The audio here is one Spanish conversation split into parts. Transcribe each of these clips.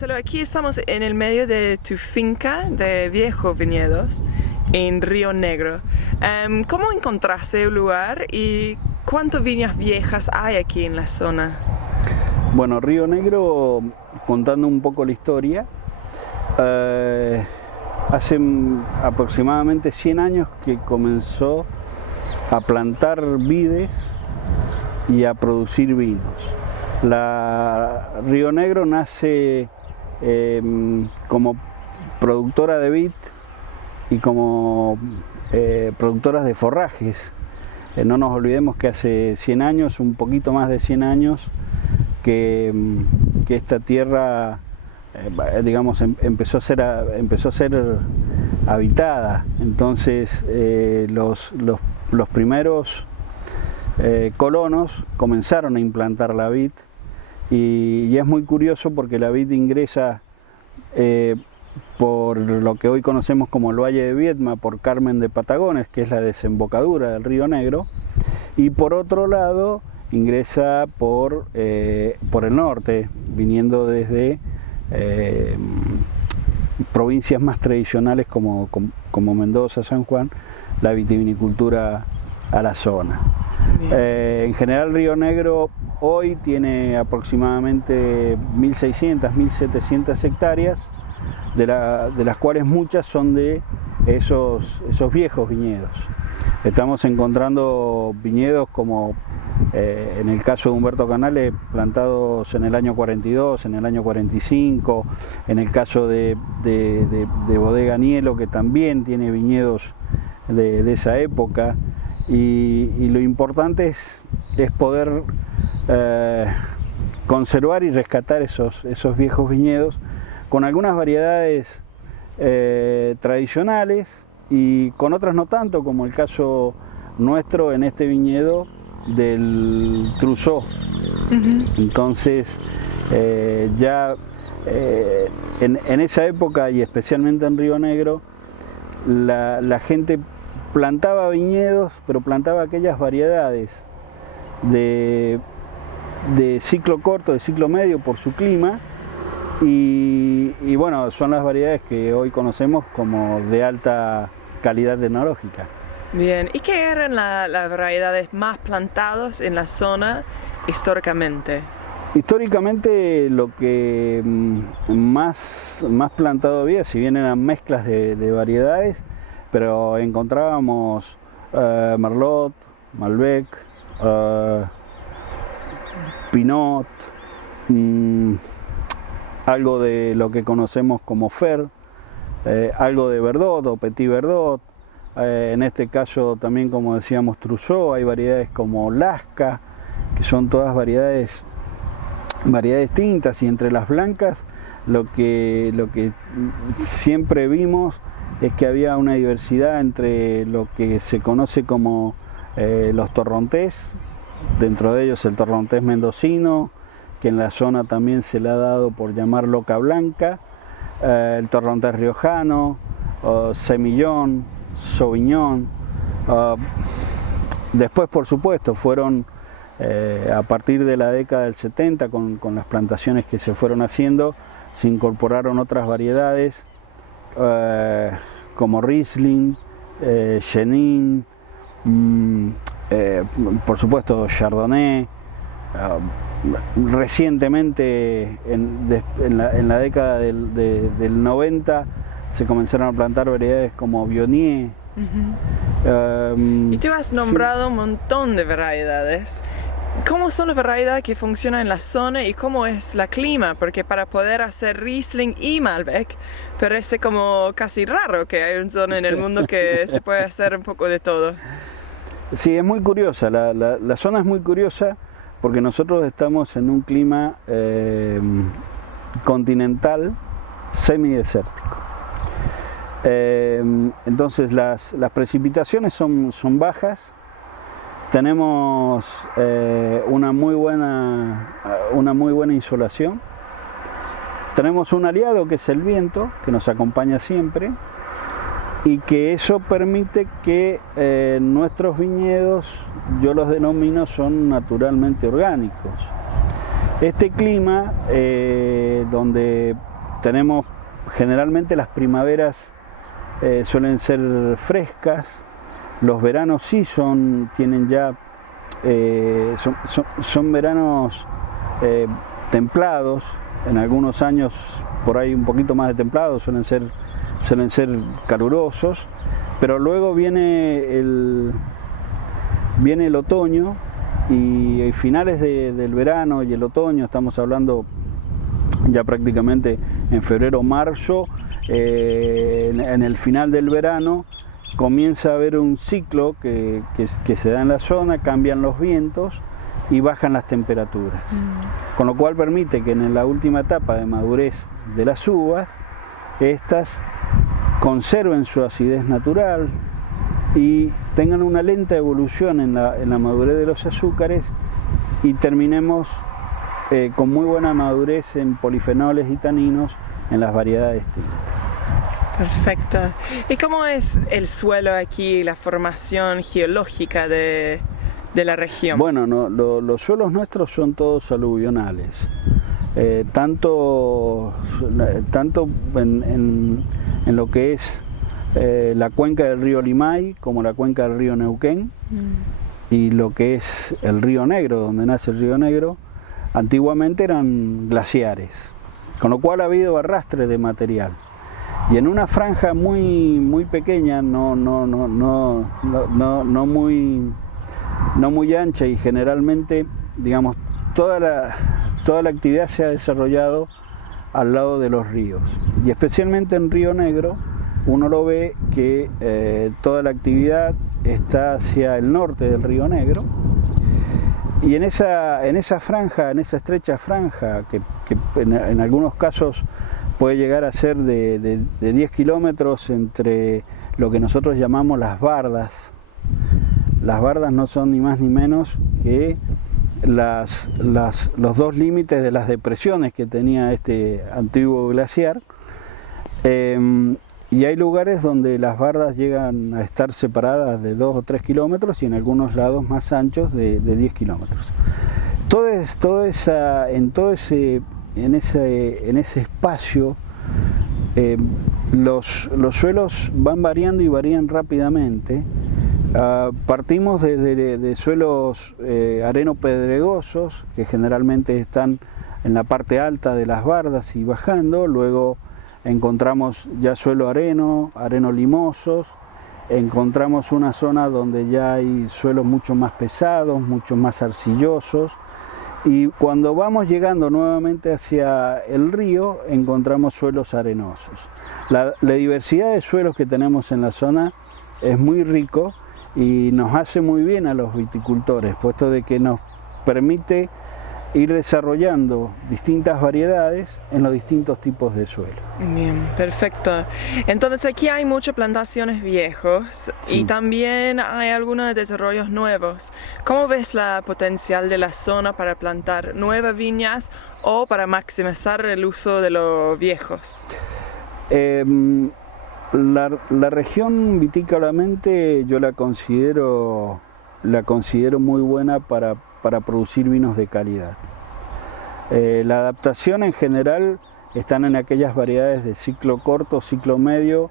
Marcelo, aquí estamos en el medio de tu finca de viejos viñedos en Río Negro. ¿Cómo encontraste el lugar y cuántas viñas viejas hay aquí en la zona? Bueno, Río Negro, contando un poco la historia, hace aproximadamente 100 años que comenzó a plantar vides y a producir vinos. Río Negro nace como productora de vid y como productoras de forrajes. No nos olvidemos que hace 100 años, un poquito más de 100 años, que esta tierra digamos, empezó a ser habitada. Entonces los primeros colonos comenzaron a implantar la vid y es muy curioso porque la vid ingresa por lo que hoy conocemos como el Valle de Viedma, por Carmen de Patagones, que es la desembocadura del Río Negro, y por otro lado ingresa por el norte, viniendo desde provincias más tradicionales como Mendoza, San Juan, la vitivinicultura a la zona. En general Río Negro hoy tiene aproximadamente 1.600, 1.700 hectáreas, de las cuales muchas son de esos viejos viñedos. Estamos encontrando viñedos como en el caso de Humberto Canale, plantados en el año 42, en el año 45, en el caso de Bodega Nielo, que también tiene viñedos de esa época, y lo importante es poder conservar y rescatar esos viejos viñedos con algunas variedades tradicionales y con otras no tanto, como el caso nuestro en este viñedo del Trousseau. Entonces ya en esa época y especialmente en Río Negro la gente plantaba viñedos, pero plantaba aquellas variedades de ciclo corto, de ciclo medio por su clima y bueno, son las variedades que hoy conocemos como de alta calidad enológica. Bien, ¿y qué eran las variedades más plantadas en la zona históricamente? Históricamente lo que más plantado había, si bien eran mezclas de variedades, pero encontrábamos Merlot, Malbec, Pinot, algo de lo que conocemos como Fer, algo de Verdot o Petit Verdot. En este caso también, como decíamos, Trousseau. Hay variedades como Lasca, que son todas variedades tintas, y entre las blancas lo que siempre vimos es que había una diversidad entre lo que se conoce como los torrontés, dentro de ellos el torrontés mendocino, que en la zona también se le ha dado por llamar Loca Blanca, el torrontés riojano, Semillón, Sauvignon. Después, por supuesto, fueron a partir de la década del 70, con las plantaciones que se fueron haciendo, se incorporaron otras variedades como Riesling, Chenin, por supuesto Chardonnay. Recientemente, en la década del 90, se comenzaron a plantar variedades como Viognier. Y tú has nombrado un montón de variedades. ¿Cómo son las variedades que funcionan en la zona y cómo es el clima? Porque para poder hacer Riesling y Malbec parece como casi raro que hay una zona en el mundo que se puede hacer un poco de todo. Sí, es muy curiosa, la zona es muy curiosa porque nosotros estamos en un clima continental semidesértico. Entonces las precipitaciones son bajas, tenemos una muy buena insolación, tenemos un aliado que es el viento, que nos acompaña siempre, y que eso permite que nuestros viñedos, yo los denomino, son naturalmente orgánicos. Este clima, donde tenemos generalmente las primaveras suelen ser frescas, los veranos sí tienen ya, son veranos templados, en algunos años por ahí un poquito más de templados, suelen ser calurosos, pero luego viene el otoño y finales del verano y el otoño, estamos hablando ya prácticamente en febrero o marzo, en el final del verano comienza a haber un ciclo que se da en la zona, cambian los vientos y bajan las temperaturas, con lo cual permite que en la última etapa de madurez de las uvas, estas conserven su acidez natural y tengan una lenta evolución en la madurez de los azúcares y terminemos con muy buena madurez en polifenoles y taninos en las variedades tintas. Perfecto. ¿Y cómo es el suelo aquí, la formación geológica de la región? Bueno, los suelos nuestros son todos aluvionales. Tanto en lo que es la cuenca del río Limay como la cuenca del río Neuquén y lo que es el río Negro, donde nace el río Negro, antiguamente eran glaciares, con lo cual ha habido arrastre de material. Y en una franja muy pequeña, no muy ancha y generalmente, digamos, toda la actividad se ha desarrollado al lado de los ríos. Y especialmente en Río Negro, uno lo ve que toda la actividad está hacia el norte del Río Negro. Y en esa estrecha franja, que en algunos casos puede llegar a ser de 10 kilómetros entre lo que nosotros llamamos las bardas. Las bardas no son ni más ni menos que los dos límites de las depresiones que tenía este antiguo glaciar. Y hay lugares donde las bardas llegan a estar separadas de 2 o 3 kilómetros y en algunos lados más anchos de 10 kilómetros. En ese espacio los suelos van variando y varían rápidamente. Partimos de suelos areno-pedregosos que generalmente están en la parte alta de las bardas y bajando, luego encontramos ya suelo areno-limosos, encontramos una zona donde ya hay suelos mucho más pesados, mucho más arcillosos, y cuando vamos llegando nuevamente hacia el río encontramos suelos arenosos. La diversidad de suelos que tenemos en la zona es muy rico y nos hace muy bien a los viticultores, puesto de que nos permite ir desarrollando distintas variedades en los distintos tipos de suelo. Bien, perfecto. Entonces aquí hay muchas plantaciones viejos y también hay algunos desarrollos nuevos. ¿Cómo ves la potencial de la zona para plantar nuevas viñas o para maximizar el uso de los viejos? La región vitícolamente yo la considero muy buena para producir vinos de calidad. La adaptación en general están en aquellas variedades de ciclo corto, ciclo medio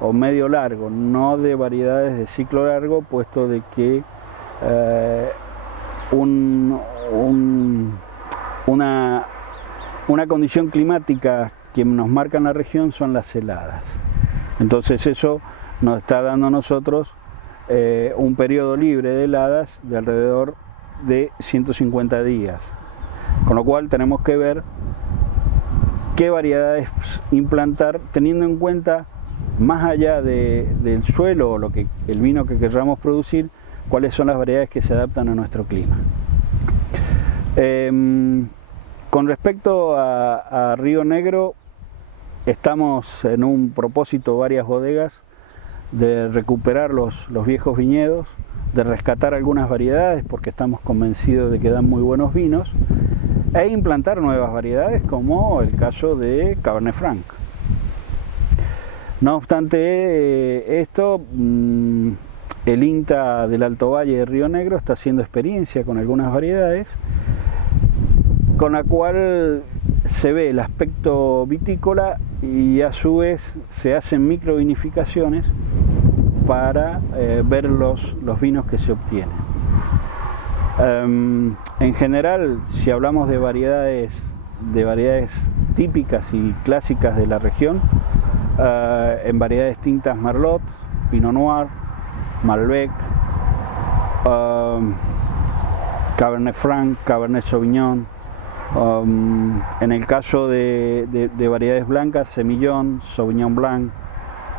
o medio largo, no de variedades de ciclo largo, puesto de que una condición climática que nos marca en la región son las heladas. Entonces eso nos está dando a nosotros un periodo libre de heladas de alrededor de 150 días, con lo cual tenemos que ver qué variedades implantar teniendo en cuenta, más allá del suelo o el vino que queramos producir, cuáles son las variedades que se adaptan a nuestro clima. Con respecto a Río Negro, estamos en un propósito, varias bodegas, de recuperar los viejos viñedos, de rescatar algunas variedades porque estamos convencidos de que dan muy buenos vinos, e implantar nuevas variedades como el caso de Cabernet Franc. No obstante esto, el INTA del Alto Valle de Río Negro está haciendo experiencia con algunas variedades con la cual se ve el aspecto vitícola y a su vez se hacen microvinificaciones para ver los vinos que se obtienen. En general, si hablamos de variedades típicas y clásicas de la región, en variedades tintas Merlot, Pinot Noir, Malbec, Cabernet Franc, Cabernet Sauvignon. En el caso de variedades blancas, Semillon, Sauvignon Blanc,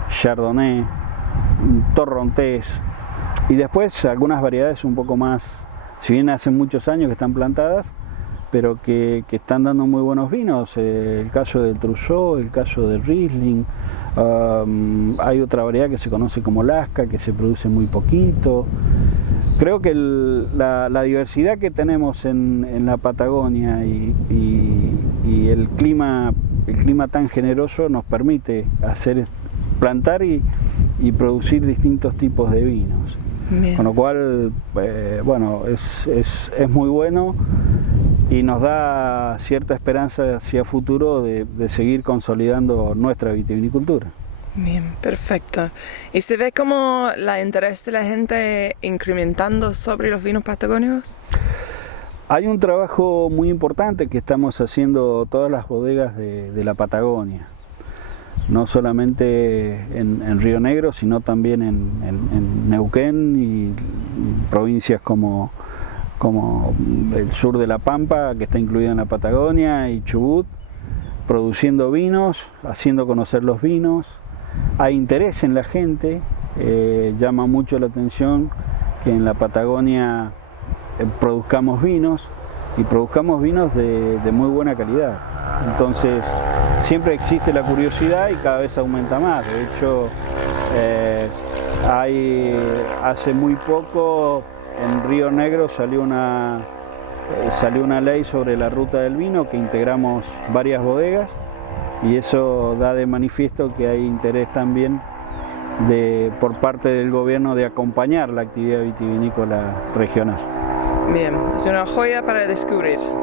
Chardonnay, Torrontés, y después algunas variedades un poco más, si bien hace muchos años que están plantadas, pero que están dando muy buenos vinos, el caso del Trousseau, el caso del Riesling. Hay otra variedad que se conoce como Lasca, que se produce muy poquito. Creo que la diversidad que tenemos en la Patagonia y el clima tan generoso nos permite plantar y producir distintos tipos de vinos. Bien. Con lo cual, bueno, es muy bueno y nos da cierta esperanza hacia futuro de seguir consolidando nuestra vitivinicultura. Bien, perfecto. ¿Y se ve como el interés de la gente incrementando sobre los vinos patagónicos? Hay un trabajo muy importante que estamos haciendo todas las bodegas de la Patagonia, no solamente en Río Negro, sino también en Neuquén y provincias como el sur de La Pampa, que está incluido en la Patagonia, y Chubut, produciendo vinos, haciendo conocer los vinos. Hay interés en la gente, llama mucho la atención que en la Patagonia produzcamos vinos y produzcamos vinos de muy buena calidad. Entonces siempre existe la curiosidad y cada vez aumenta más. De hecho, hace muy poco en Río Negro salió una ley sobre la ruta del vino que integramos varias bodegas, y eso da de manifiesto que hay interés también por parte del gobierno de acompañar la actividad vitivinícola regional. Bien, es una joya para descubrir. ¿Sí?